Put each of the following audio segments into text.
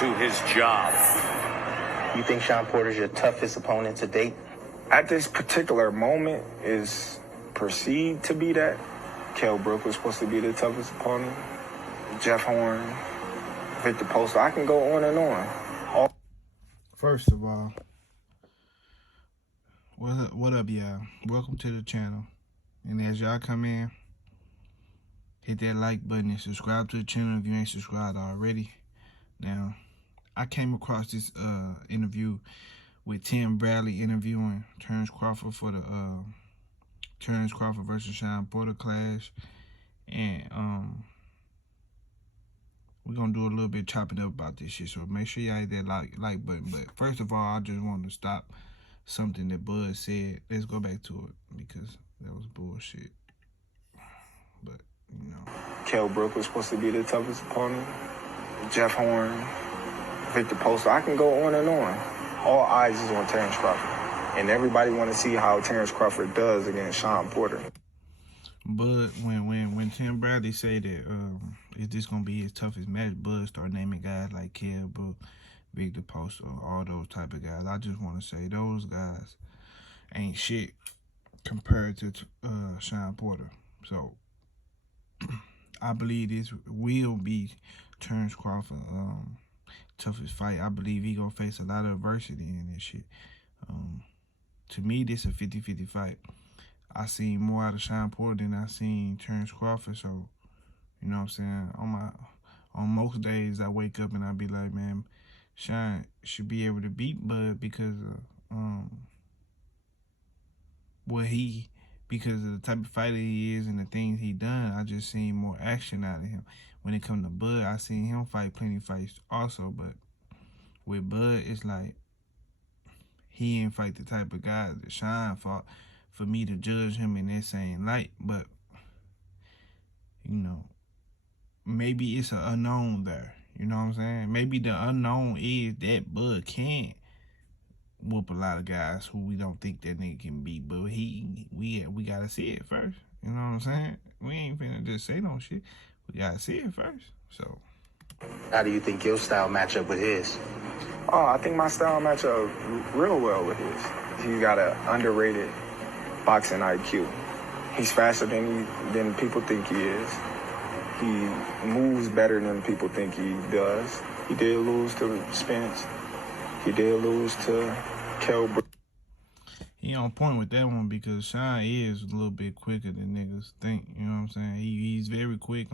to his job. You think Shawn Porter's your toughest opponent to date? At this particular moment is perceived to be that. Kell Brook was supposed to be the toughest opponent. Jeff Horn, Victor Poster. I can go on and on. First of all, what up, y'all? Welcome to the channel. And as y'all come in, hit that like button and subscribe to the channel if you ain't subscribed already. Now, I came across this interview with Tim Bradley interviewing Terence Crawford for the Terence Crawford versus Shawn Porter clash. And we're gonna do a little bit chopping up about this shit, so make sure y'all hit that like button. But first of all, I just want to stop something that Bud said. Let's go back to it because that was bullshit. But you know, Kell Brook was supposed to be the toughest opponent. Jeff Horn, Victor Poster. I can go on and on. All eyes is on Terence Crawford, and everybody want to see how Terence Crawford does against Shawn Porter. Bud, when Tim Bradley say that is this gonna be his toughest match, Bud start naming guys like Kell Brook, Victor Poster, all those type of guys. I just want to say those guys ain't shit compared to Shawn Porter. So I believe this will be Terence Crawford toughest fight. I believe he gonna face a lot of adversity in this shit. To me, this a 50-50 fight. I seen more out of Shawn Porter than I seen Terence Crawford. So, you know what I'm saying? On most days, I wake up and I be like, man, Shawn should be able to beat Bud because of because of the type of fighter he is and the things he done. I just seen more action out of him. When it come to Bud, I seen him fight plenty of fights also, but with Bud, it's like he ain't fight the type of guy that Shawn fought for me to judge him in that same light. But, you know, maybe it's an unknown there. You know what I'm saying? Maybe the unknown is that Bud can whoop a lot of guys who we don't think that nigga can beat, but we gotta see it first. You know what I'm saying? We ain't finna just say no shit. We gotta see it first. So, How do you think your style match up with his? Oh, I think my style match up real well with his. He's got an underrated boxing IQ. He's faster than people think he is. He moves better than people think he does. He did lose to Spence. He did lose to Kell Brook. he on point with that one because Shawn is a little bit quicker than niggas think. You know what I'm saying? He's very quick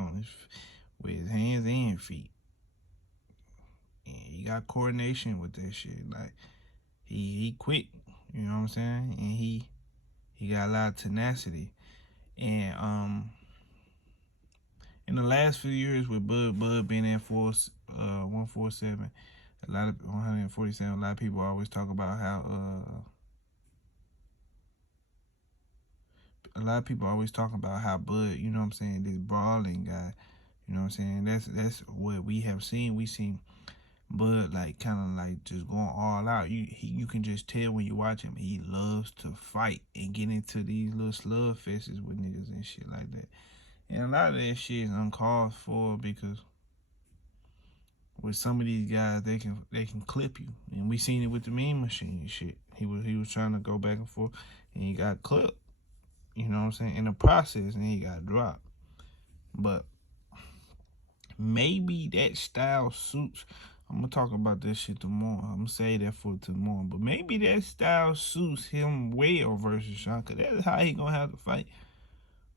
with his hands and feet. And he got coordination with that shit. Like he quick. You know what I'm saying? And he got a lot of tenacity. And in the last few years with Bud being at 147, 147, a lot of people always talk about how Bud, you know what I'm saying, this brawling guy, you know what I'm saying, that's what we have seen. We seen Bud like kind of like just going all out. You can just tell when you watch him, he loves to fight and get into these little slug fests with niggas and shit like that. And a lot of that shit is uncalled for because with some of these guys, they can clip you, and we seen it with the meme machine and shit. He was trying to go back and forth, and he got clipped. You know what I'm saying? In the process, and he got dropped. But maybe that style suits. I'm gonna talk about this shit tomorrow. I'm gonna say that for tomorrow. But maybe that style suits him well versus Shawn, cause that's how he gonna have to fight.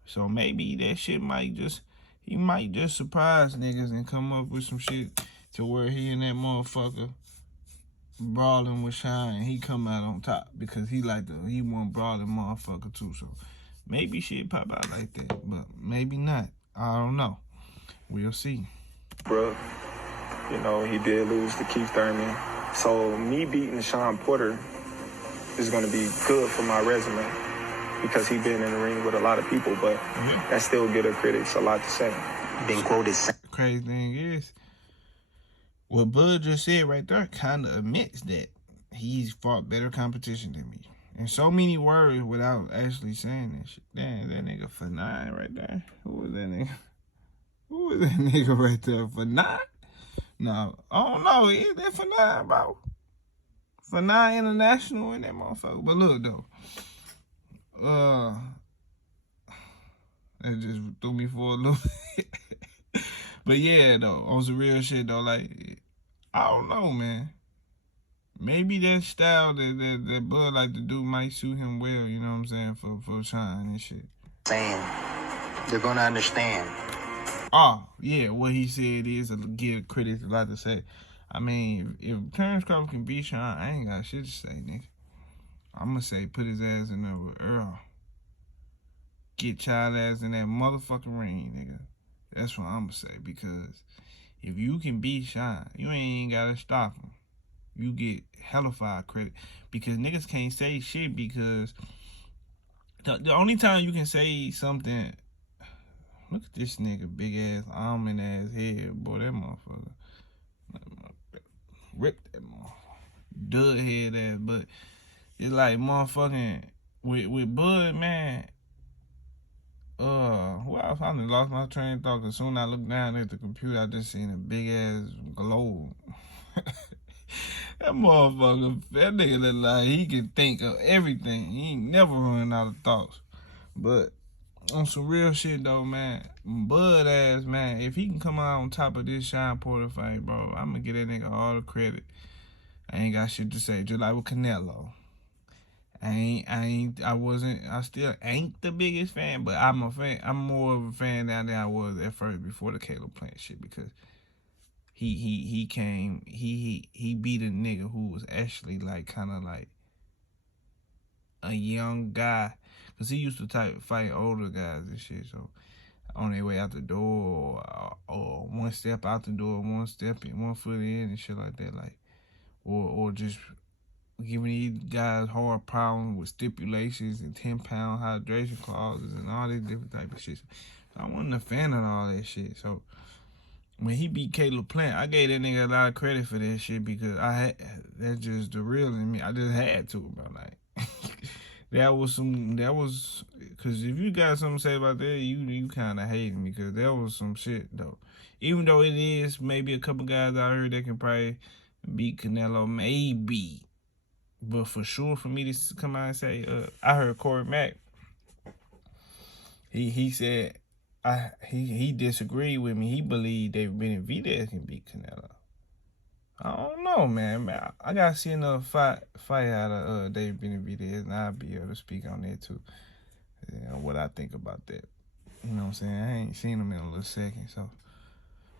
So maybe that shit he might just surprise niggas and come up with some shit to where he and that motherfucker brawling with Shawn and he come out on top because he want brawling motherfucker too. So maybe shit pop out like that, but maybe not. I don't know. We'll see. Bro, you know, he did lose to Keith Thurman. So me beating Shawn Porter is going to be good for my resume because he been in the ring with a lot of people, but that still give the critics a lot to say. Been quoted. The crazy thing is, what Bud just said right there kind of admits that he's fought better competition than me. In so many words without actually saying that shit. Damn, that nigga for 9 right there. Who was that nigga? Who was that nigga right there for 9? No, I don't know. Is that for nine, bro? For nine international in that motherfucker. But look though, it just threw me for a little bit. But yeah, though, on some real shit though, like I don't know, man. Maybe that style that Bud like to do might suit him well. You know what I'm saying? For Shawn and shit. Saying they're gonna understand. Oh, yeah, what he said is to give critics a lot to say. I mean, if Terence Crawford can beat Shawn, I ain't got shit to say, nigga. I'm gonna say put his ass in there with Earl. Get child ass in that motherfucking ring, nigga. That's what I'm gonna say, because if you can beat Shawn, you ain't gotta stop him. You get hellified credit, because niggas can't say shit, because the only time you can say something. Look at this nigga, big ass, almond ass head, boy. That motherfucker. Rip that motherfucker. Dud head ass, but it's like motherfucking with Bud, man. Well, I finally lost my train of thought, because soon I looked down at the computer, I just seen a big ass globe. That motherfucker, that nigga look like he can think of everything. He ain't never running out of thoughts. But on some real shit though, man, Bud ass, man, if he can come out on top of this Shawn Porter fight, bro, I'm gonna give that nigga all the credit. I ain't got shit to say. Just like with Canelo. I still ain't the biggest fan, but I'm a fan. I'm more of a fan now than I was at first before the Caleb Plant shit, because he beat a nigga who was actually like kind of like a young guy, because he used to fight older guys and shit, so on their way out the door, or one step out the door, one step in, 1 foot in and shit like that, like, or just giving these guys hard problems with stipulations and 10-pound hydration clauses and all this different type of shit. I wasn't a fan of all that shit. So when he beat Caleb Plant, I gave that nigga a lot of credit for that shit, because that's just the real in me. I just had to, bro. Like that was, because if you got something to say about that, you kind of hating me, because there was some shit though. Even though it is maybe a couple guys out here that can probably beat Canelo, maybe. But for sure, for me to come out and say, I heard Corey Mack. He said, he disagreed with me. He believed David Benavidez can beat Canelo. I don't know, man. I gotta see another fight out of David Benavidez, and I'll be able to speak on that too. What I think about that. You know what I'm saying? I ain't seen him in a little second, so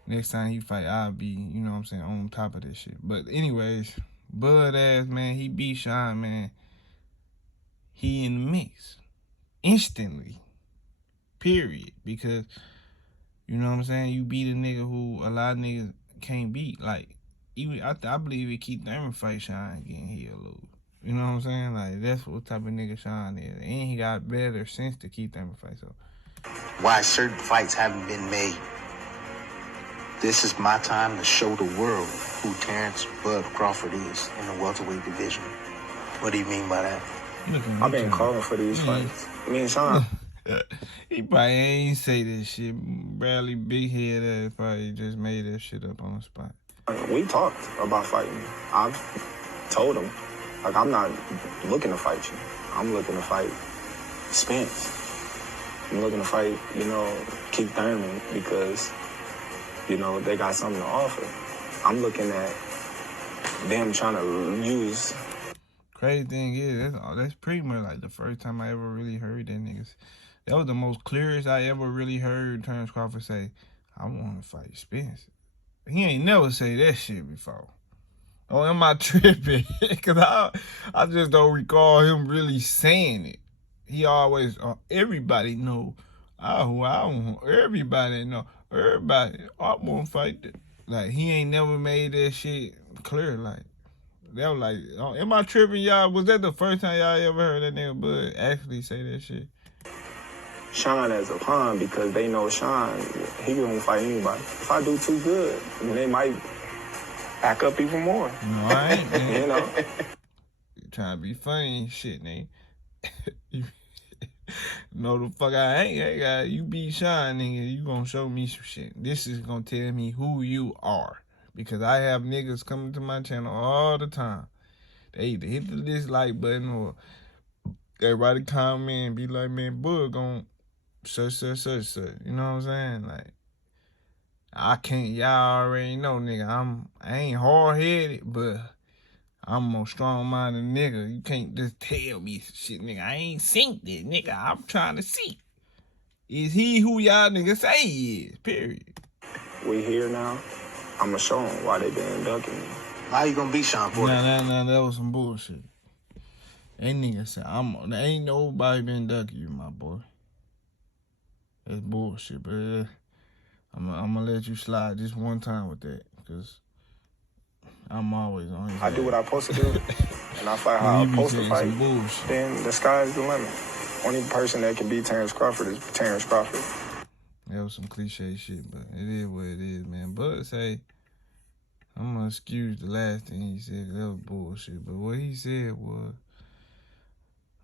next time he fight, I'll be, you know what I'm saying, on top of this shit. But anyways, Bud ass, man, he beat Shawn, man. He in the mix instantly, period. Because, you know what I'm saying, you beat a nigga who a lot of niggas can't beat. Like, even I believe if Keith Thurman fight Shawn again, he'll lose. You know what I'm saying? Like, that's what type of nigga Shawn is. And he got better since the Keith Thurman fight. So Why certain fights haven't been made. This is my time to show the world who Terence Bud Crawford is in the welterweight division. What do you mean by that? I've been calling for these fights. Me and Shawn. He probably ain't say that shit. Bradley big head ass probably just made that shit up on the spot. We talked about fighting. I've told him, like, I'm not looking to fight you. I'm looking to fight Spence. I'm looking to fight, Keith Thurman, because, they got something to offer. I'm looking at them trying to use. Crazy thing is, that's pretty much like the first time I ever really heard that niggas. That was the most clearest I ever really heard Terence Crawford say, I want to fight Spence. He ain't never say that shit before. Oh, am I tripping? Because I just don't recall him really saying it. He always, everybody know. Everybody know. Everybody, I want to fight that. Like, he ain't never made that shit clear. Like, that was like, am I tripping, y'all? Was that the first time y'all ever heard that nigga Bud actually say that shit? Shawn as a pawn, because they know Shawn, he won't fight anybody. If I do too good, they might back up even more. No, I ain't, man. You trying to be funny and shit, nigga. No, the fuck I ain't. You beat Shawn, nigga. You gonna show me some shit. This is gonna tell me who you are. Because I have niggas coming to my channel all the time. They either hit the dislike button or they write a comment and be like, man, Bud gon' such. You know what I'm saying? Like, I can't, y'all already know, nigga. I ain't hard-headed, but I'm a more strong-minded nigga. You can't just tell me shit, nigga. I ain't synced it, nigga. I'm trying to see. Is he who y'all niggas say he is? Period. We here now. I'ma show them why they been ducking me. How you gonna beat Shawn Porter? Nah, that was some bullshit. That nigga said, there ain't nobody been ducking you, my boy. That's bullshit, but I'm gonna let you slide just one time with that, because I'm always on his I do ass. what I'm supposed to do, and I fight how I'm supposed to fight. Bullshit. Then the sky's the limit. Only person that can beat Terence Crawford is Terence Crawford. That was some cliche shit, but it is what it is, man. But say, I'm gonna excuse the last thing he said, that was bullshit. But what he said was,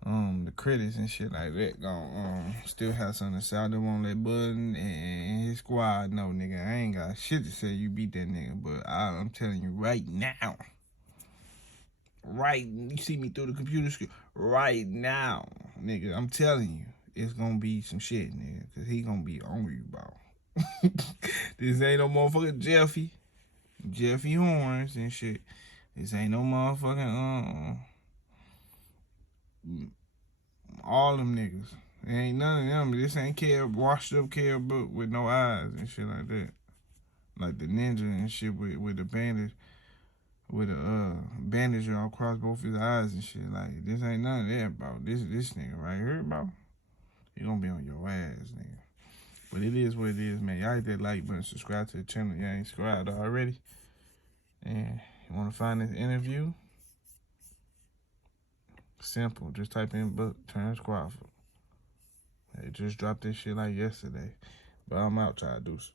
the critics and shit like that gon' still have something to say. I don't want to let Bud and his squad know, nigga. I ain't got shit to say you beat that nigga, but I'm telling you right now. You see me through the computer screen right now, nigga. I'm telling you, it's gonna be some shit, nigga, cause he gonna be on you, bro. This ain't no motherfucking Jeffy Horns and shit. This ain't no motherfucking all them niggas. There ain't none of them. This ain't washed up Caribou with no eyes and shit like that. Like the ninja and shit with the bandage. With a bandage all across both his eyes and shit. Like, this ain't none of that, bro. This nigga right here, bro, he gonna be on your ass, nigga. But it is what it is, man. Y'all hit that like button, subscribe to the channel. Y'all ain't subscribed already. And you wanna find this interview? Simple. Just type in book Terence Crawford. They just dropped this shit like yesterday. But I'm out, y'all. Deuces.